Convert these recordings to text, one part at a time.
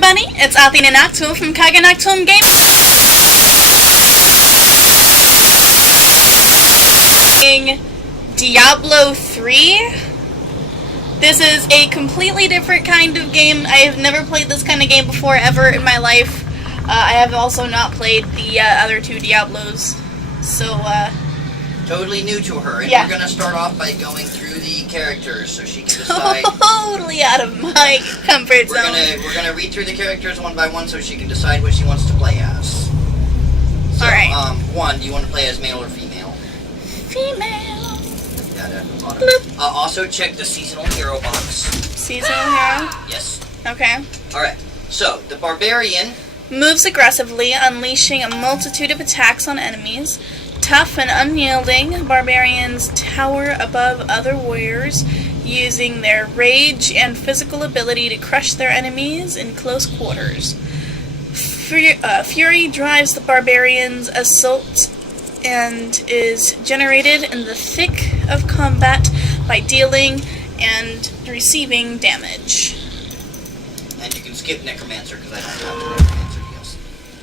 everybody, it's AtheneNoctuum from KageNoctuumGaming. Diablo 3. This is a completely different kind of game. I have never played this kind of game before ever in my life. I have also not played the other two Diablos. So, Totally new to her, and yeah. we're going to start off by going through the characters so she can decide. Totally out of my comfort zone. We're gonna read through the characters one by one so she can decide what she wants to play as. So, Alright. One, do you want to play as male or female? Female. Got it at the bottom. Also check the seasonal hero box. Seasonal hero. Yes. Okay. Alright, so the barbarian. Moves aggressively, unleashing a multitude of attacks on enemies. Tough and unyielding, barbarians tower above other warriors, using their rage and physical ability to crush their enemies in close quarters. Fury drives the barbarians' assault and is generated in the thick of combat by dealing and receiving damage. And you can skip Necromancer because I don't have the Necromancer deals.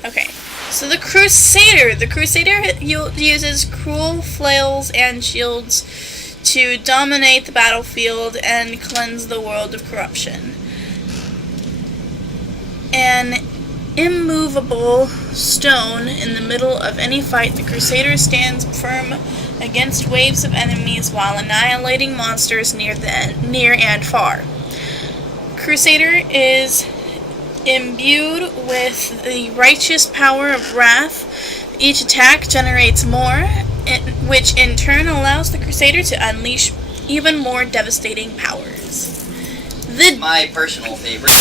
Okay, so the Crusader. The Crusader uses cruel flails and shields to dominate the battlefield and cleanse the world of corruption. An immovable stone in the middle of any fight, the Crusader stands firm against waves of enemies while annihilating monsters near and far. Crusader is imbued with the righteous power of wrath. Each attack generates more, which in turn allows the Crusader to unleash even more devastating powers. My personal favorite.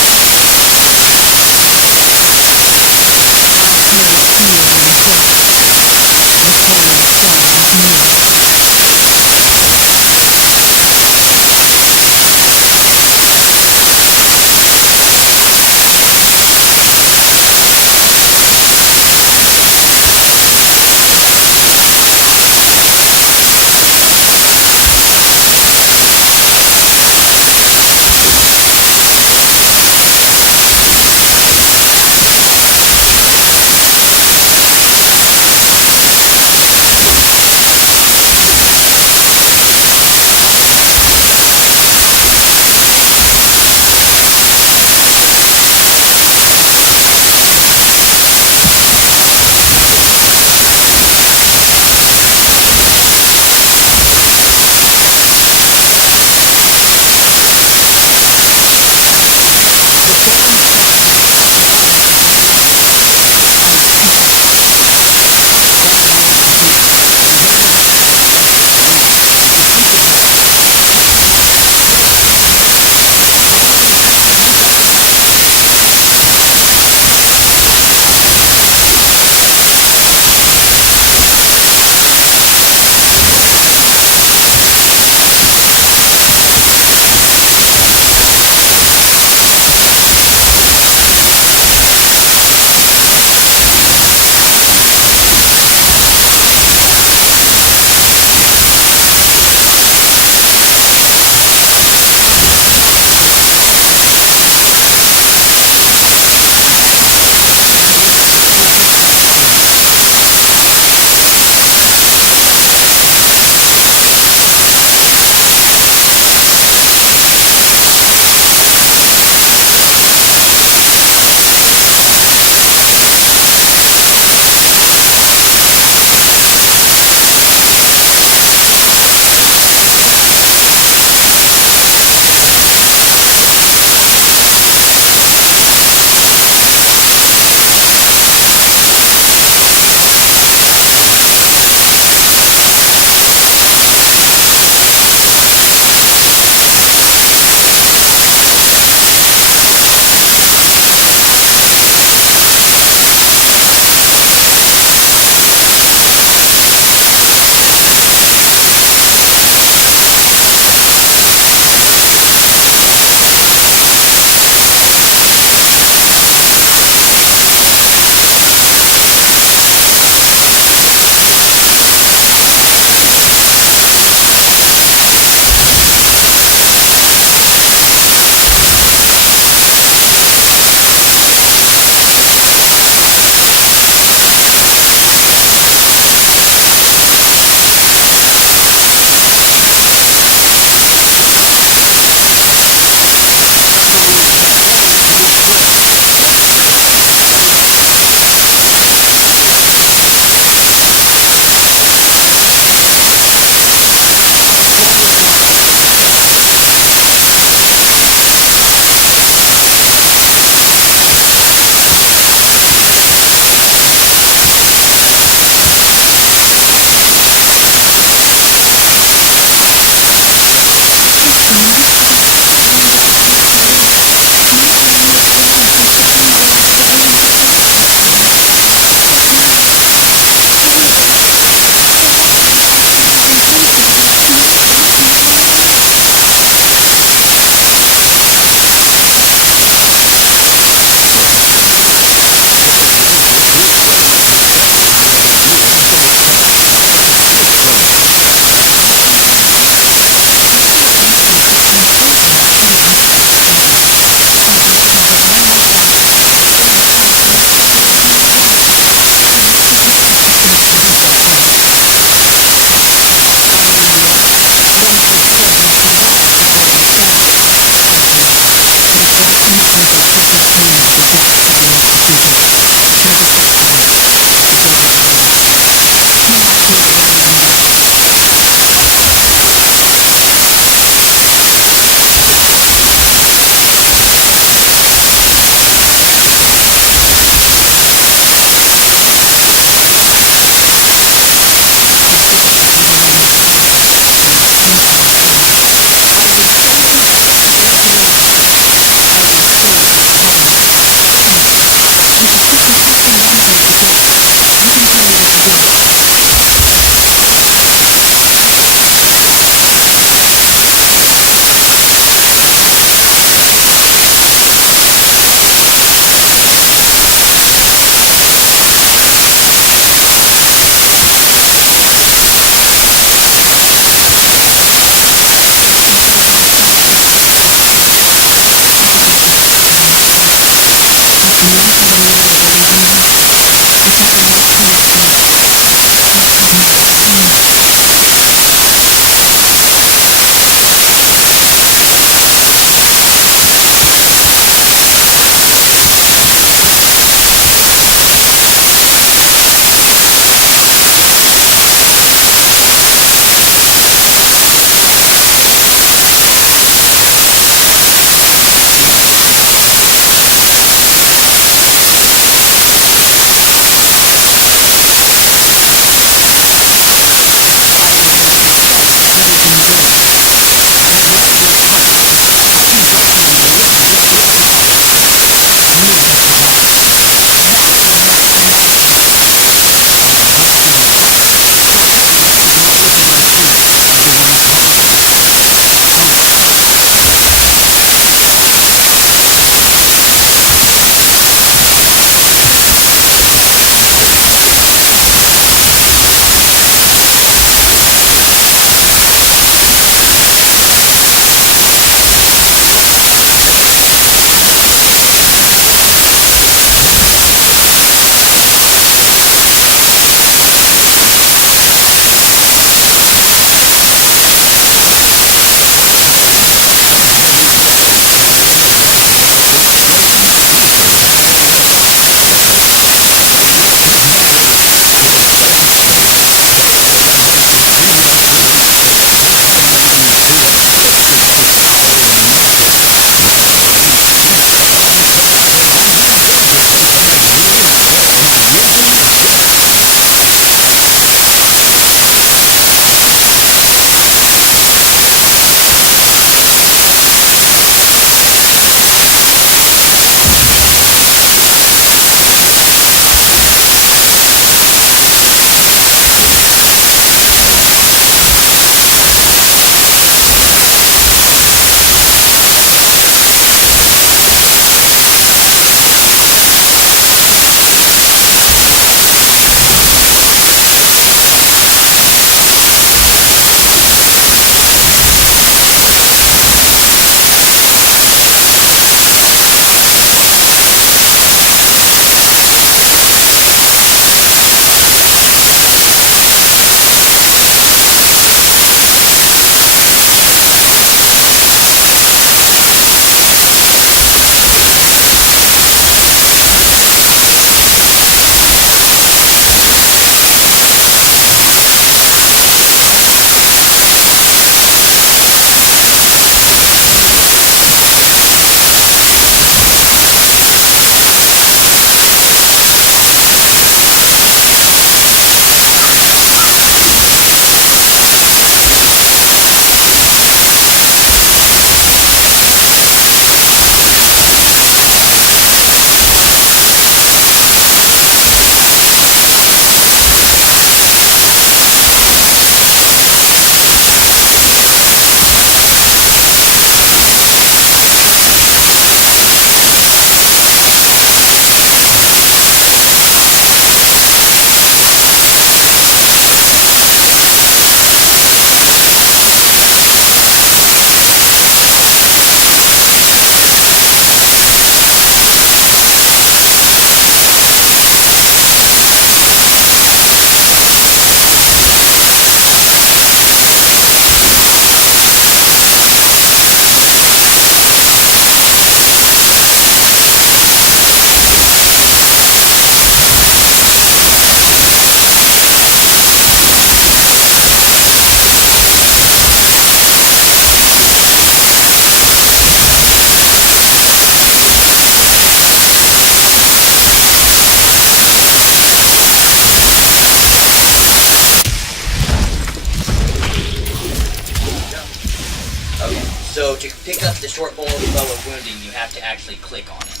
So to pick up the short bow of wounding, you have to actually click on it.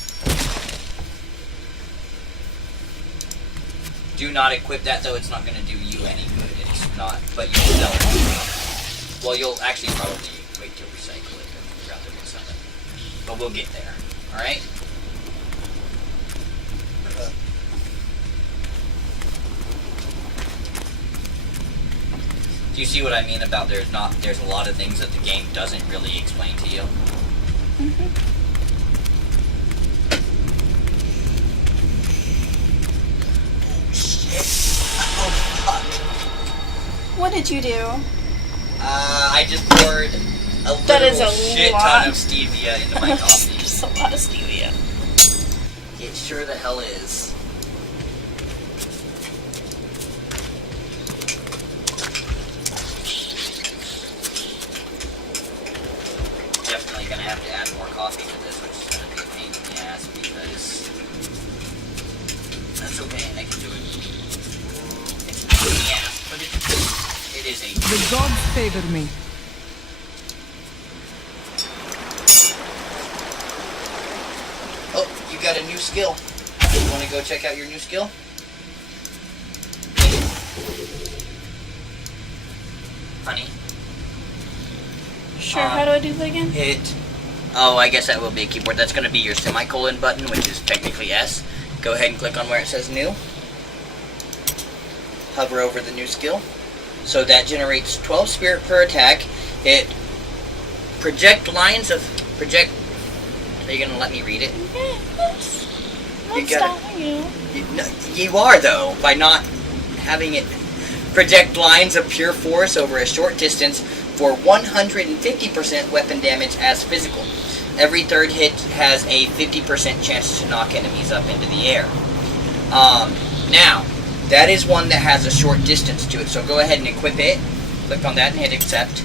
Do not equip that though, it's not going to do you any good. It's not, but you'll sell it. Well, you'll actually probably wait till recycle it rather than sell it. But we'll get there, alright? Do you see what I mean about there's a lot of things that the game doesn't really explain to you? Mm-hmm. Oh, fuck. What did you do? I just poured a shit ton of stevia into my coffee. Just a lot of stevia. It sure the hell is. Definitely gonna have to add more coffee to this, which is gonna be a pain in the ass because that's okay, I can do it. It's a pain in the ass, but it is a The gods favor me. Oh, you got a new skill. You wanna go check out your new skill? Honey? Sure, how do I do that again? Hit. Oh, I guess that will be a keyboard. That's going to be your semicolon button, which is technically S. Go ahead and click on where it says new. Hover over the new skill. So that generates 12 spirit per attack. It project lines of project. Are you going to let me read it? Yes. I'm You not gotta- stopping you. You are though by not having it project lines of pure force over a short distance for 150% weapon damage as physical. Every third hit has a 50% chance to knock enemies up into the air. Now, that is one that has a short distance to it, so go ahead and equip it. Click on that and hit accept.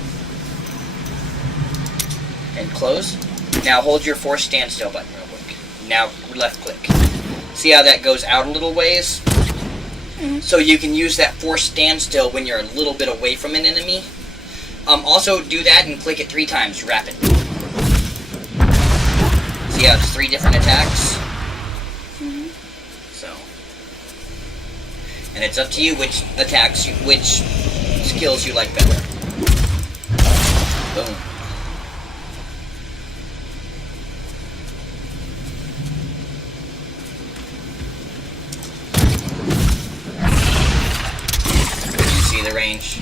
And close. Now hold your force standstill button real quick. Now left click. See how that goes out a little ways? So you can use that force standstill when you're a little bit away from an enemy. Also do that and click it 3 times rapid. See how it's 3 different attacks? So. And it's up to you which attacks, which skills you like better. Boom. See the range.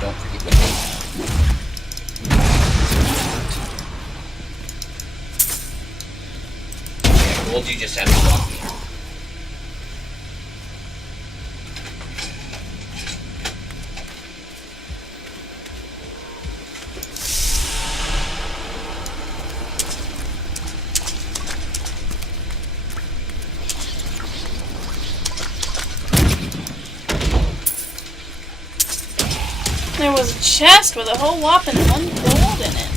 Don't forget the date. Okay, gold you just have to walk me. There was a chest with a whole whopping 1 gold in it.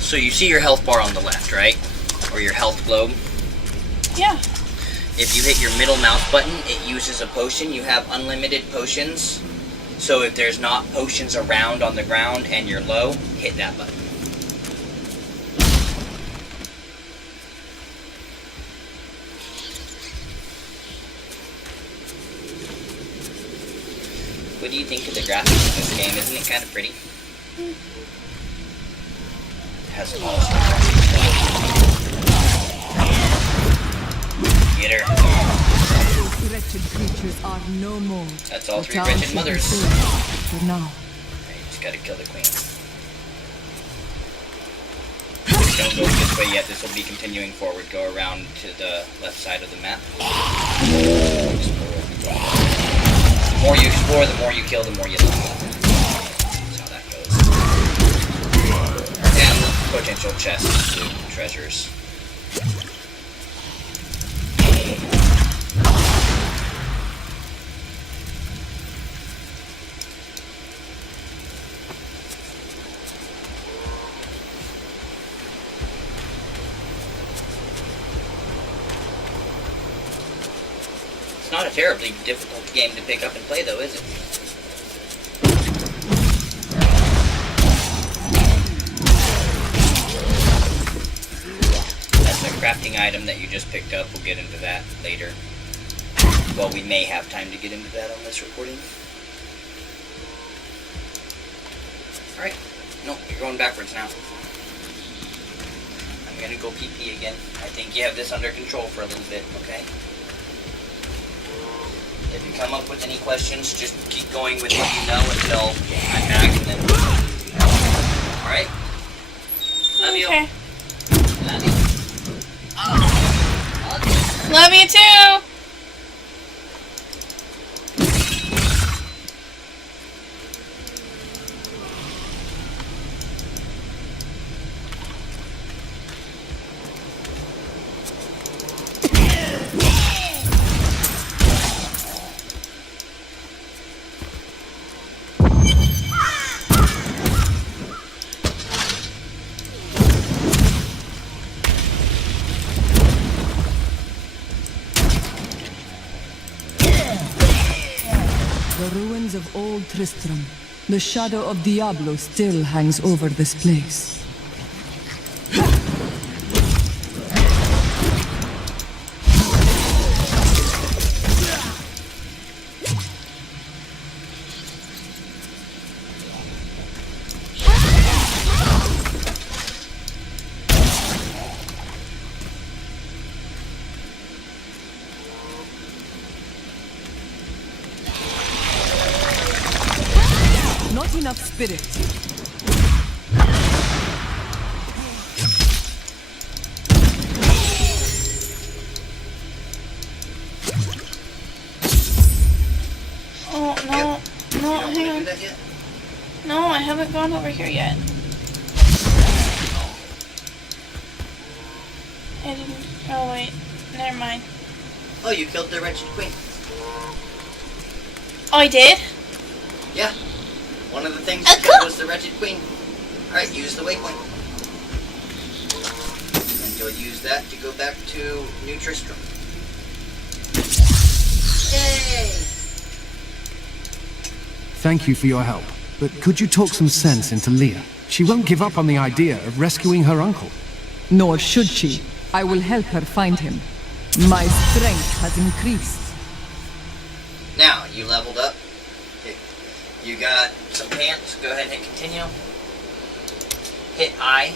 So you see your health bar on the left, right? Or your health globe. Yeah. If you hit your middle mouse button, it uses a potion. You have unlimited potions. So if there's not potions around on the ground and you're low, hit that button. What do you think of the graphics of this game? Isn't it kind of pretty? It has all sorts of Get her. Those wretched creatures are no more. That's all The 3 town wretched should be mothers. saved for now. You just gotta kill the queen. Don't go this way yet. This will be continuing forward. Go around to the left side of the map. The more you explore, the more you kill, the more you level up. That's how that goes. And potential chests, loot, treasures. It's not a terribly difficult game to pick up and play, though, is it? That's a crafting item that you just picked up. We'll get into that later. Well, we may have time to get into that on this recording. Alright. No, you're going backwards now. I'm gonna go pee again. I think you have this under control for a little bit, okay? If you come up with any questions, just keep going with what you know until I'm back and then... Alright? Love you. Okay. Love you. Oh. Love you too! The ruins of old Tristram. The shadow of Diablo still hangs over this place. Not enough spirit. Oh, no. Yep. No, You don't hang want on. to do that yet? No, I haven't gone over here yet. I didn't. Oh, wait. Never mind. Oh, you killed the wretched queen. Oh, I did? Yeah. One of the things you killed was the wretched queen. Alright, use the waypoint. And you'll use that to go back to New Tristram. Yay! Thank you for your help, but could you talk some sense into Leah? She won't give up on the idea of rescuing her uncle. Nor should she. I will help her find him. My strength has increased. Now, you leveled up. Okay. You got some pants. Go ahead and hit continue. Hit I.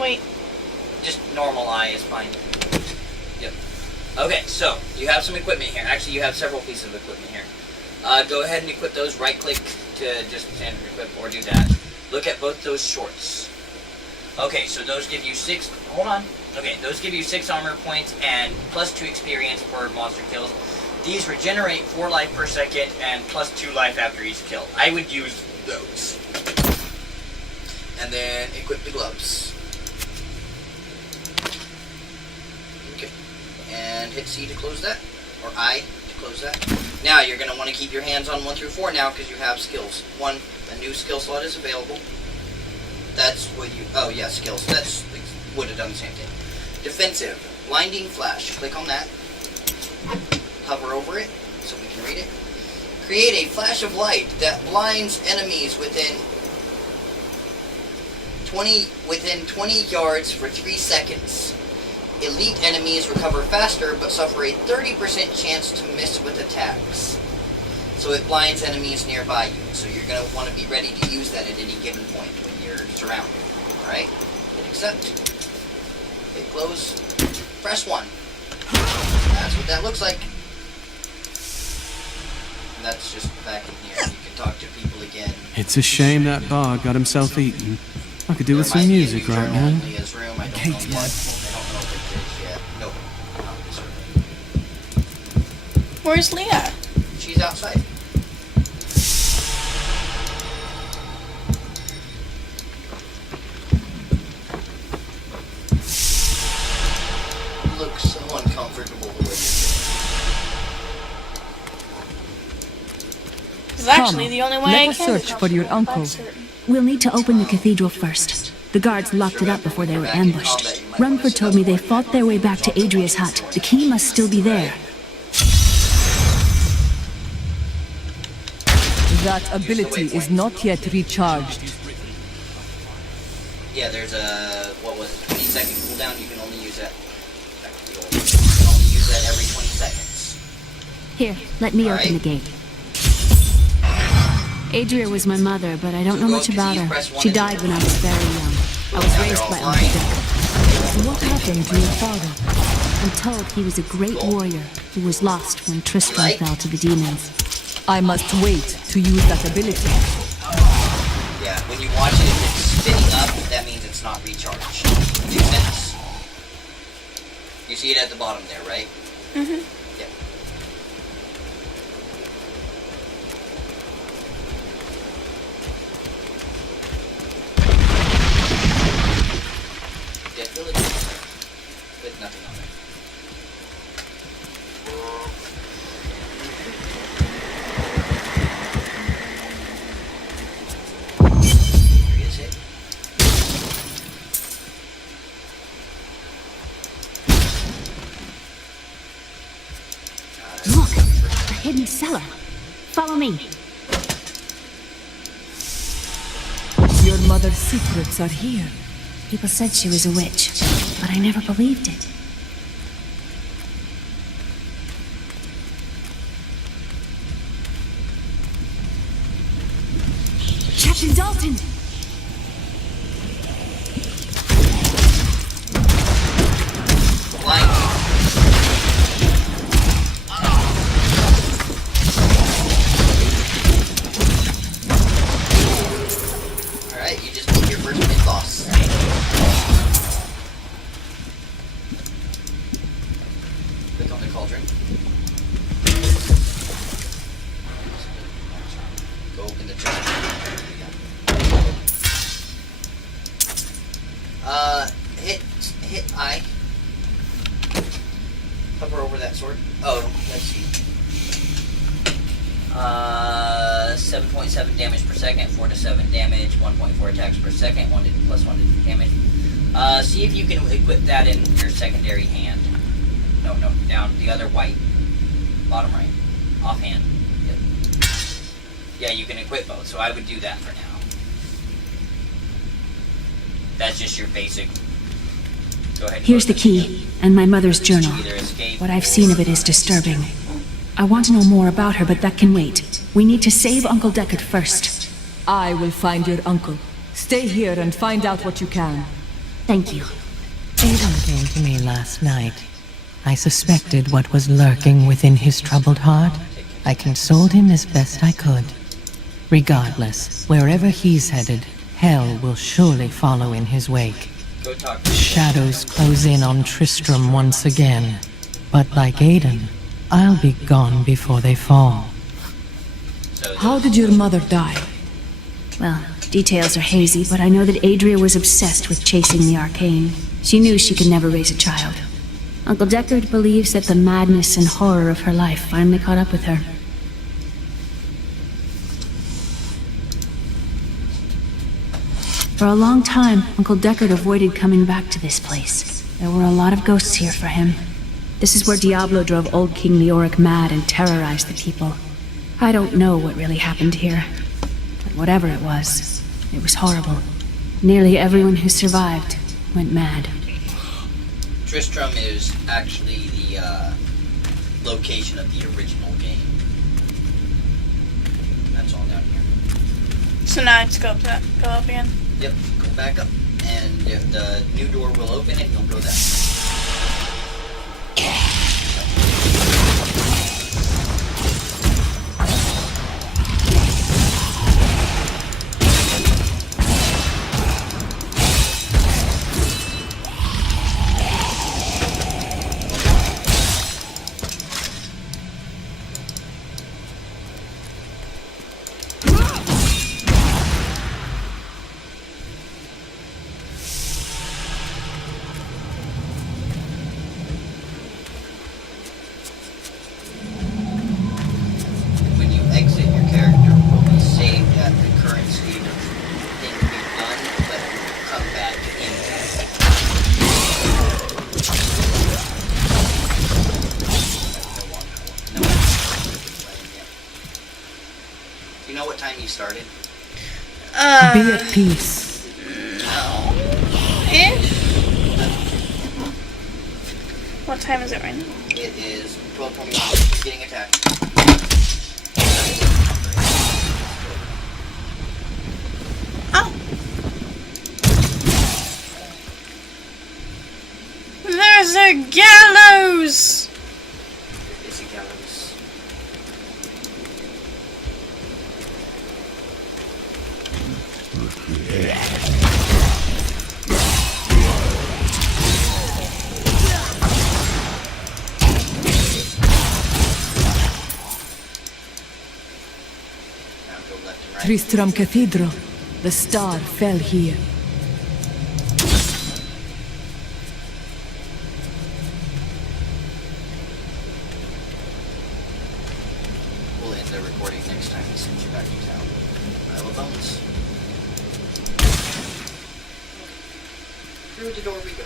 Wait. Just normal I is fine. Yep. Okay, so you have some equipment here. Actually, you have several pieces of equipment here. Go ahead and equip those. Right click to just standard equip or do that. Look at both those shorts. Okay, so those give you 6. Hold on. Okay, those give you 6 armor points and plus 2 experience per monster kills. These regenerate 4 life per second and plus 2 life after each kill. I would use those. And then equip the gloves. Okay. And hit C to close that. Or I to close that. Now you're going to want to keep your hands on 1 through 4 now because you have skills. A new skill slot is available. That's what you... Oh, yeah, skills. That's... Would have done the same thing. Defensive. Blinding Flash. Click on that. Hover over it so we can read it. Create a flash of light that blinds enemies within 20 yards for 3 seconds. Elite enemies recover faster but suffer a 30% chance to miss with attacks. So it blinds enemies nearby you. So you're going to want to be ready to use that at any given point when you're surrounded. Alright? Hit accept. Hit close. Press 1. That's what that looks like. And that's just back in here. You can talk to people again. It's a shame that bard got himself eaten. I could do with some music right now. Leah's room. I don't know yet. I don't know if it is yet. Nope. Not this room. Where's Leah? She's outside. You look so uncomfortable the way you're This is actually the only way I let us can search for your uncle. We'll need to open the cathedral first. The guards locked it up before they were ambushed. Rumford told me they fought their way back to Adria's hut. The key must still be there. That ability is not yet recharged. Yeah, there's a, what was it, 20-second cooldown. You can only use that. You can only use that every 20 seconds. Here, let me open the Alright. gate. Adria was my mother, but I don't know much about her. She died when I was very young. I was raised by Uncle Dick. What happened to your father? I'm told he was a great warrior who was lost when Tristram fell to the demons. I must wait to use that ability. Yeah, when you watch it, if it's spinning up, that means it's not recharged. 2 minutes. You see it at the bottom there, right? Mm-hmm. Yep. Dead village. With nothing on it. Here is it. Look, a hidden cellar. Follow me. Your mother's secrets are here. People said she was a witch, but I never believed it. Captain Dalton! Flying. Alright, you just beat your first mid-boss. Click on the cauldron. Go open the chest. Hit I. Hover over that sword. Oh, let's see. 7.7 damage per second, 4 to 7 damage, 1.4 attacks per second, 1 to plus 1 to damage. See if you can equip that in your secondary hand. No, down the other white, bottom right, offhand. Yep. Yeah, you can equip both. So I would do that for now. That's just your basic. Go ahead. Here's the key, and my mother's journal. Either escape What I've seen of it is disturbing. I want to know more about her, but that can wait. We need to save Uncle Deckard first. I will find your uncle. Stay here and find out what you can. Thank you. Aiden came to me last night. I suspected what was lurking within his troubled heart. I consoled him as best I could. Regardless, wherever he's headed, hell will surely follow in his wake. Go talk. The shadows close in on Tristram once again. But like Aiden, I'll be gone before they fall. How did your mother die? Well, details are hazy, but I know that Adria was obsessed with chasing the arcane. She knew she could never raise a child. Uncle Deckard believes that the madness and horror of her life finally caught up with her. For a long time, Uncle Deckard avoided coming back to this place. There were a lot of ghosts here for him. This is where Diablo drove old King Leoric mad and terrorized the people. I don't know what really happened here, but whatever it was horrible. Nearly everyone who survived went mad. Tristram is actually the location of the original game. That's all down here. So now it's go up again. Yep, go back up. and the new door will open and you'll go down. Started? Be at peace. No. Ish? What time is it right now? It is 12:21. He's getting attacked. Oh! There's a gallows! It's a gallows. Tristram Cathedral. The star fell here. We'll end the recording next time we send you back to town. I will bones. Through the door we go.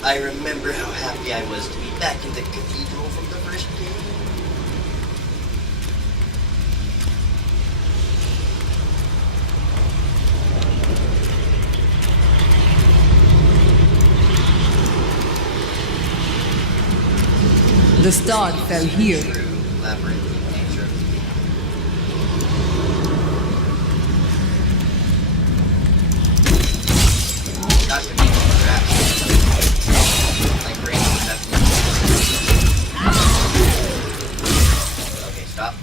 I remember how happy I was to be back in the cathedral from the first game. The star fell here. True labyrinthine nature of the game. Not to make it traps. Like brains, okay, stop.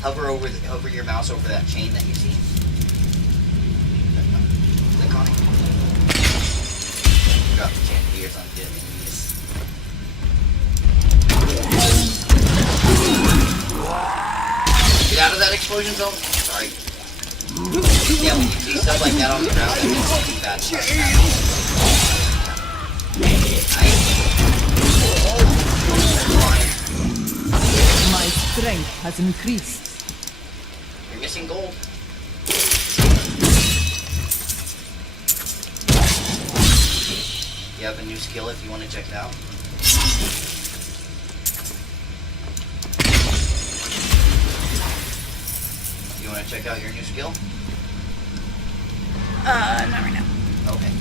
Hover your mouse over that chain that you see. Click on it. Drop the chandeliers on the enemies. Get out of that explosion zone. Sorry. Yeah, when you see stuff like that on the ground, that means something bad stuff happening. My strength has increased. You're missing gold. You have a new skill if you want to check it out. You want to check out your new skill? Not right now. Okay.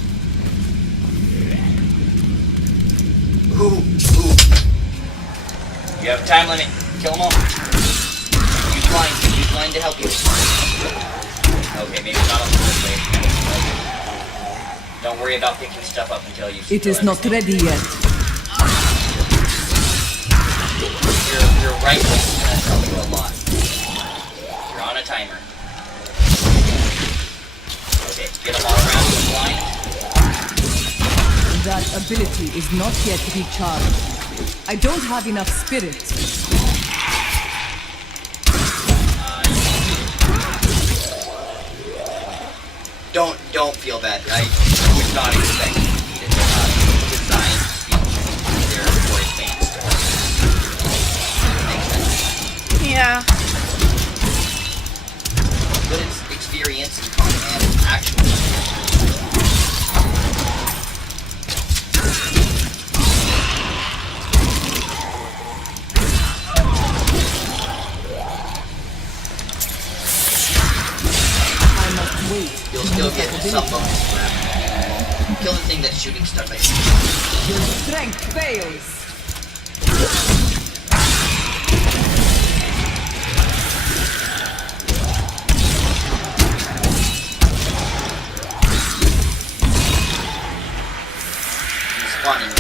Ooh. You have a time limit. Kill them all. Use blind to help you. Okay, maybe not on the first wave. Don't worry about picking stuff up until you It is not ready yet. Your right click is going to tell you a lot. You're on a timer. Okay, get them all around with blind. That ability is not yet recharged. I don't have enough spirit. Don't feel bad. I would not expect you to beat it. Designed they're more advanced. Makes sense. Yeah. Good experience in combat and actual I must wait. You'll Your strength fails. Spawning.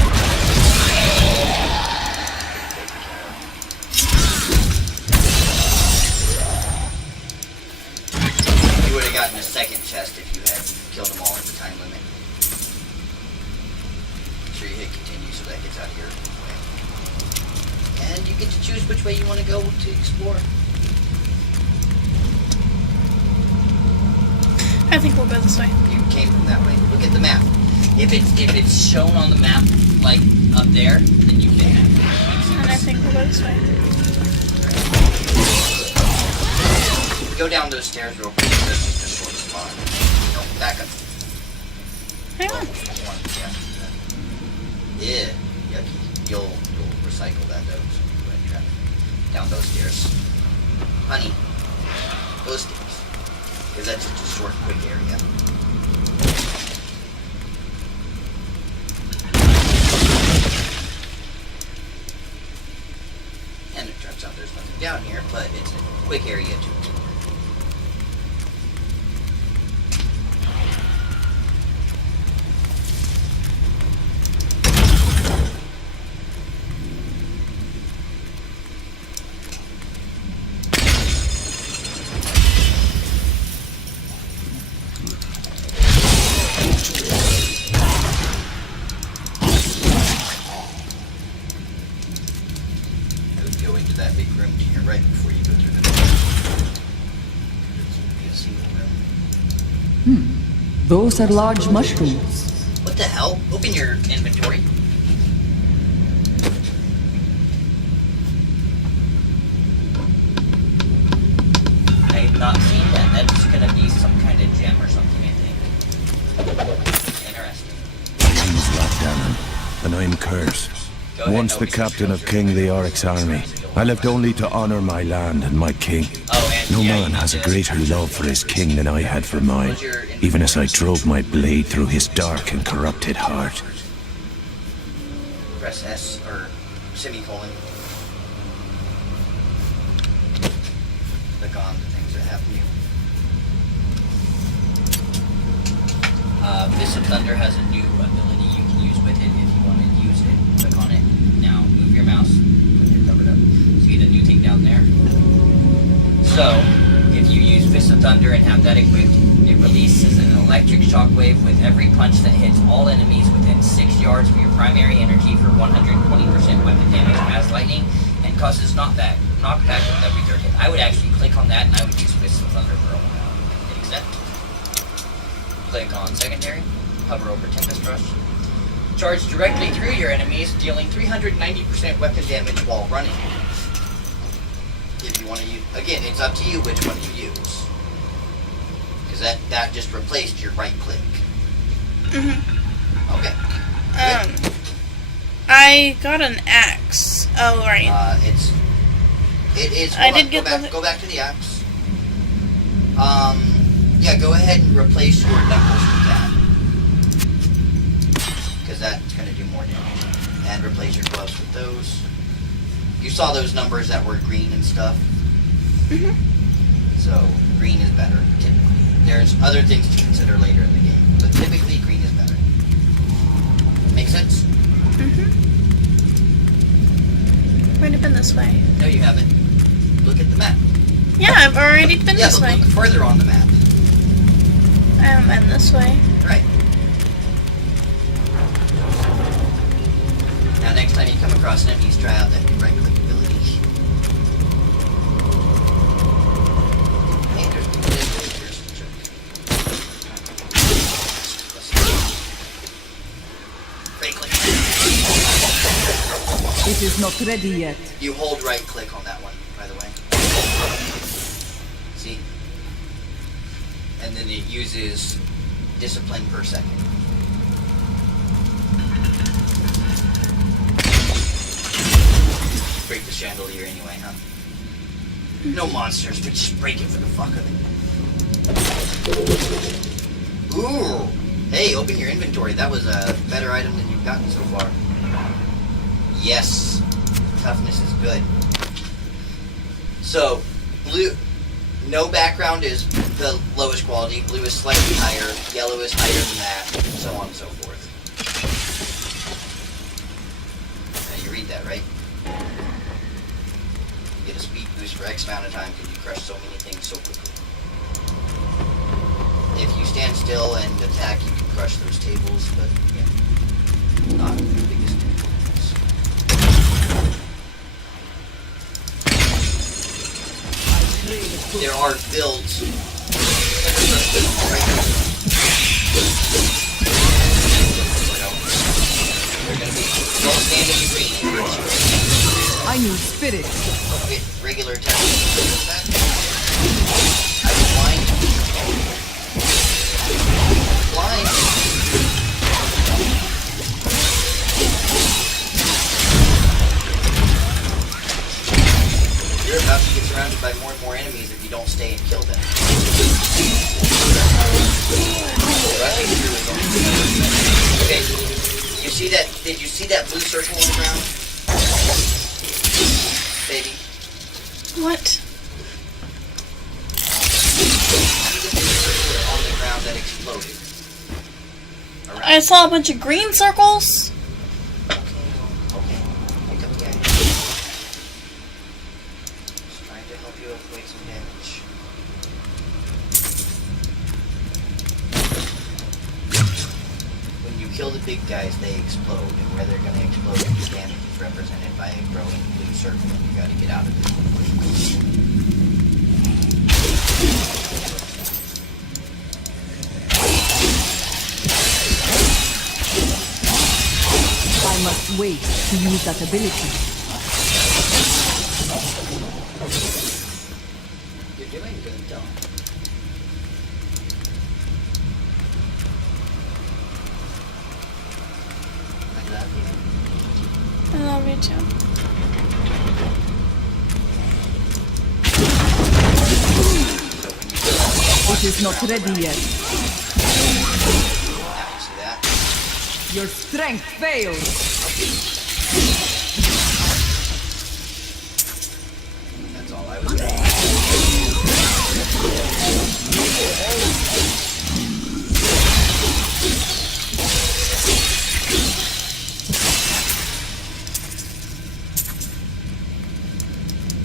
You would have gotten a second chest if you had killed them all at the time limit. Make sure you hit continue so that gets out of your way. And you get to choose which way you want to go to explore. I think we'll go this way. You came from that way. Look at the map. If it's shown on the map, like up there, then you've been there. And I think we'll go this way. Go down those stairs real quick. There's just a short spot. No, back up. Hang on. Yeah, yucky. You'll recycle that though. So go ahead and grab it. Down those stairs. Honey, those stairs. Because that's just a short, quick area. And it turns out there's nothing down here, but it's a quick area to explore. That big room to your right before you go through the door. It's a single room. Those are large mushrooms. What the hell? Open your inventory. I have not seen that. That's gonna be some kind of gem or something, I think. Interesting. My name's Ragdanan, and I'm cursed. Once the captain of King Leoric's army, I lived only to honor my land and my king. No man has a greater love for his king than I had for mine, even as I drove my blade through his dark and corrupted heart. Press S or semicolon. Click on the things that happen to you. Fist of Thunder has a new ability you can use with it if you want to use it. Click on it. Now move your mouse. Put your covered up. So you get a new thing down there. So if you use Fist of Thunder and have that equipped, it releases an electric shockwave with every punch that hits all enemies within 6 yards of your primary energy for 120% weapon damage as lightning, and causes knockback with every third hit. I would actually click on that and I would use Fist of Thunder for a while. Hit accept. Click on secondary. Hover over Tempest Rush. Charge directly through your enemies, dealing 390% weapon damage while running. If you want to use, again, it's up to you which one you use. Because that just replaced your right click. Okay. I got an axe. Oh, right. It is. I did get go back to the axe. Yeah, go ahead and replace your knuckles with that. Because that's going to do more damage. And replace your gloves with those. You saw those numbers that were green and stuff. So, green is better, typically. There's other things to consider later in the game, but typically green is better. Make sense? Might have been this way. No, you haven't. Look at the map. Yeah, I've already been this Yeah, way. look further on the map. And this way. Right. Now, next time you come across an enemy, try out that new right-click ability. Hey, there's right-click. It is not ready yet. You hold right-click on that one, by the way. See? And then it uses discipline per second. Break the chandelier anyway, huh? No monsters, but just break it for the fuck of it. Ooh! Hey, open your inventory. That was a better item than you've gotten so far. Yes. Toughness is good. So, blue, no background is the lowest quality. Blue is slightly higher. Yellow is higher than that. So on and so forth. Now you read that, right? You get a speed boost for X amount of time because you crush so many things so quickly. If you stand still and attack, you can crush those tables, but again, not the biggest difference. There are builds. They're gonna be don't stand in the green. I need spirit. Okay, regular attack. I was blind. Blind. You're about to get surrounded by more and more enemies if you don't stay and kill them. Okay. You see that? Did you see that blue circle on the ground? Baby. What? On the ground that exploded. I saw a bunch of green circles. Okay. Pick up the guy. Just trying to help you avoid some damage. When you kill the big guys, they explode, and where they're going to explode, the damage is represented by a growing blue circle, and you got to get out of it. I must wait to use that ability. You're doing good, though. I love you. I love you too. It is not ready yet. Now you see that? Your strength fails. That's all I was doing.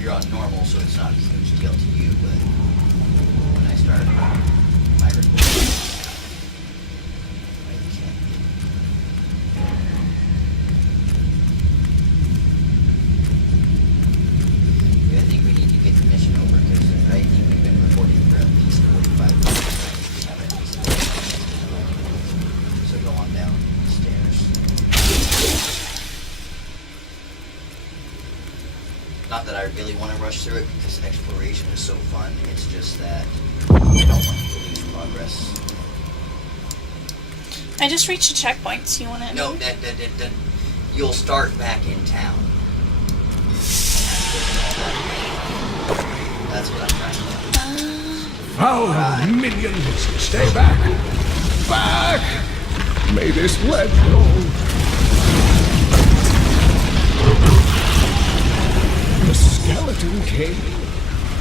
You're on normal, so it's not a huge deal to you, but when I start my recording, I can't. I think we need to get the mission over because I think we've been recording for at least 45 minutes. We have at least 45 minutes. So go on down the stairs. Not that I really want to rush through it because exploration is so fun. It's just that I don't want to lose progress. I just reached a checkpoint. So you want to? No, that you'll start back in town. That's what I'm trying to do. Foul minions, stay back! Back! May this lead go. The Skeleton King.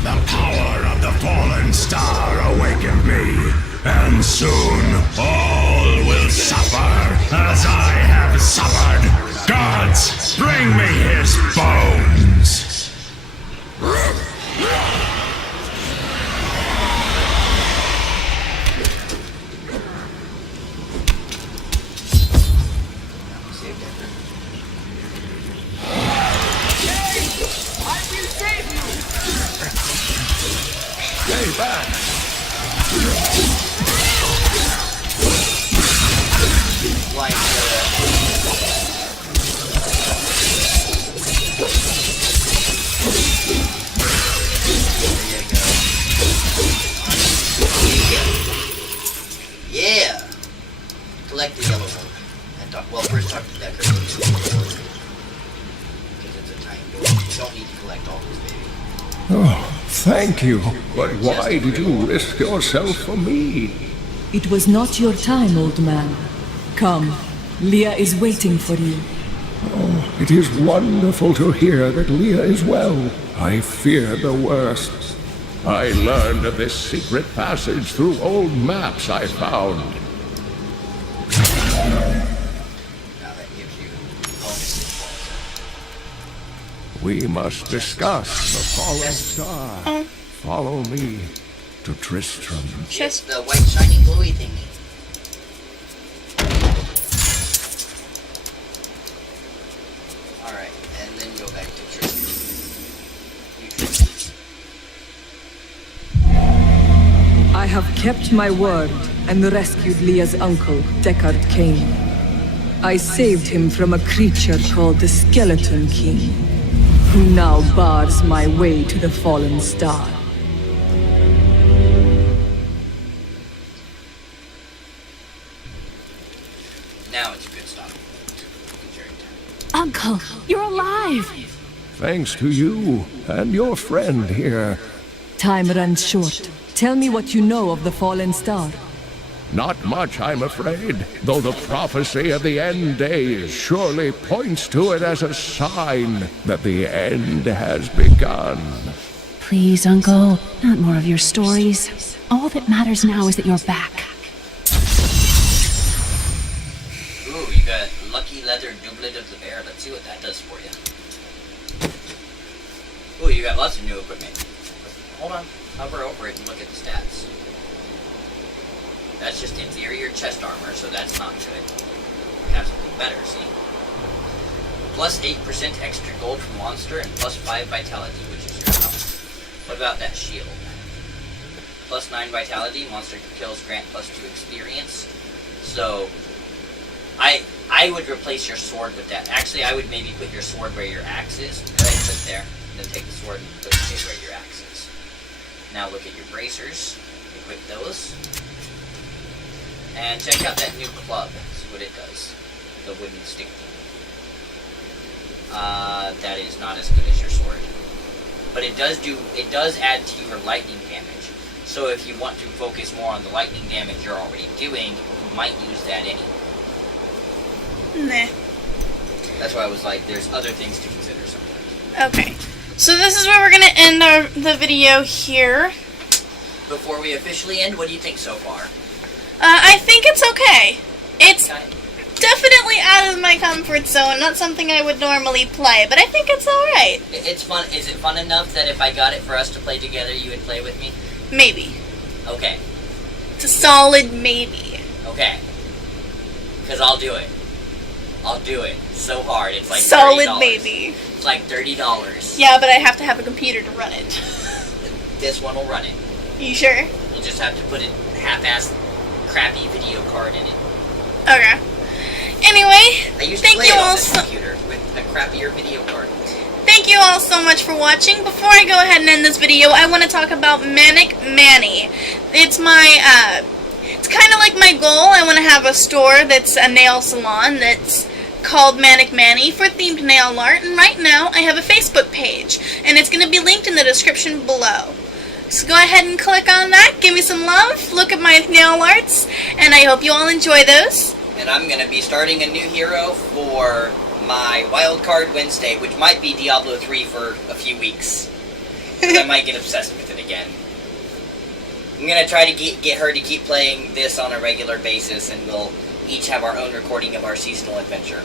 The power of the fallen star awakened me, and soon all will suffer as I have suffered. Gods, bring me his bones! Stay back! Like, yeah! Collect the yellow one. And talk, well, first talk to that person. Because it's a tiny door. You don't need to collect all this, baby. Oh, thank you. But why did you risk yourself for me? It was not your time, old man. Come, Leah is waiting for you. Oh, it is wonderful to hear that Leah is well. I feared the worst. I learned of this secret passage through old maps I found. Now that gives you bonuses. We must discuss the fallen star. Follow me to Tristram. It's the white shiny glowy thingy. Alright, and then go back to Tristram. I have kept my word and rescued Leah's uncle, Deckard Cain. I saved him from a creature called the Skeleton King, who now bars my way to the fallen star. Now it's a good stop. Uncle, you're alive! Thanks to you and your friend here. Time runs short. Tell me what you know of the fallen star. Not much, I'm afraid, though the prophecy of the end days surely points to it as a sign that the end has begun. Please, Uncle, not more of your stories. All that matters now is that you're back. Ooh, you got Lucky Leather Doublet of the Bear. Let's see what that does for you. Ooh, you got lots of new equipment. Hold on. Hover over it and look at the stats. That's just inferior chest armor, so that's not good. We have something better, see? Plus 8% extra gold from monster and plus 5 vitality, which is your health. What about that shield? Plus 9 vitality, monster kills grant plus 2 experience. So, I would replace your sword with that. Actually, I would maybe put your sword where your axe is. Right, put it there. And then take the sword and put it where your axe is. Now look at your bracers. Equip those. And check out that new club. See what it does. The wooden stick thing. That is not as good as your sword. But it does add to your lightning damage. So if you want to focus more on the lightning damage you're already doing, you might use that anyway. Nah. That's why I was like, there's other things to consider sometimes. Okay. So this is where we're going to end the video here. Before we officially end, what do you think so far? I think it's okay. It's Okay. definitely out of my comfort zone, not something I would normally play, but I think it's alright. It's fun. Is it fun enough that if I got it for us to play together, you would play with me? Maybe. Okay. It's a solid maybe. Okay. Because I'll do it. I'll do it. So hard. It's like Solid $30. maybe. It's like $30. Yeah, but I have to have a computer to run it. This one will run it. You sure? We'll just have to put a half-assed crappy video card in it. Okay. Anyway, I used to thank play you it on all this so computer with a crappier video card. Thank you all so much for watching. Before I go ahead and end this video, I want to talk about Manic Manny. It's my it's kind of like my goal. I want to have a store that's a nail salon that's called Manic Manny for themed nail art, and right now I have a Facebook page, and it's going to be linked in the description below. So go ahead and click on that, give me some love, look at my nail arts, and I hope you all enjoy those. And I'm going to be starting a new hero for my Wildcard Wednesday, which might be Diablo 3 for a few weeks. 'Cause I might get obsessed with it again. I'm going to try to get her to keep playing this on a regular basis, and we'll each have our own recording of our seasonal adventure.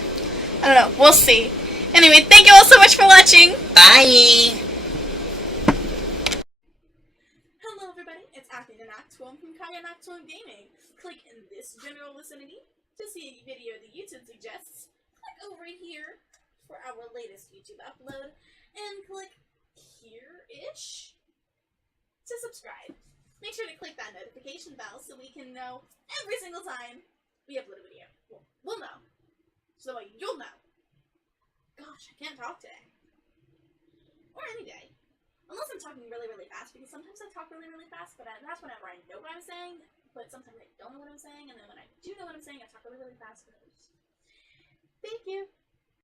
I don't know, we'll see. Anyway, thank you all so much for watching. Bye! Hello everybody, it's AtheneNoctuum from KageNoctuumGaming. Click in this general vicinity to see a video that YouTube suggests. Click over here for our latest YouTube upload, and click here-ish to subscribe. Make sure to click that notification bell so we can know every single time we upload a video. Well, we'll know. So you'll know. Gosh, I can't talk today. Or any day. Unless I'm talking really, really fast, because sometimes I talk really, really fast, but that's whenever I know what I'm saying, but sometimes I don't know what I'm saying, and then when I do know what I'm saying, I talk really, really fast. Thank you.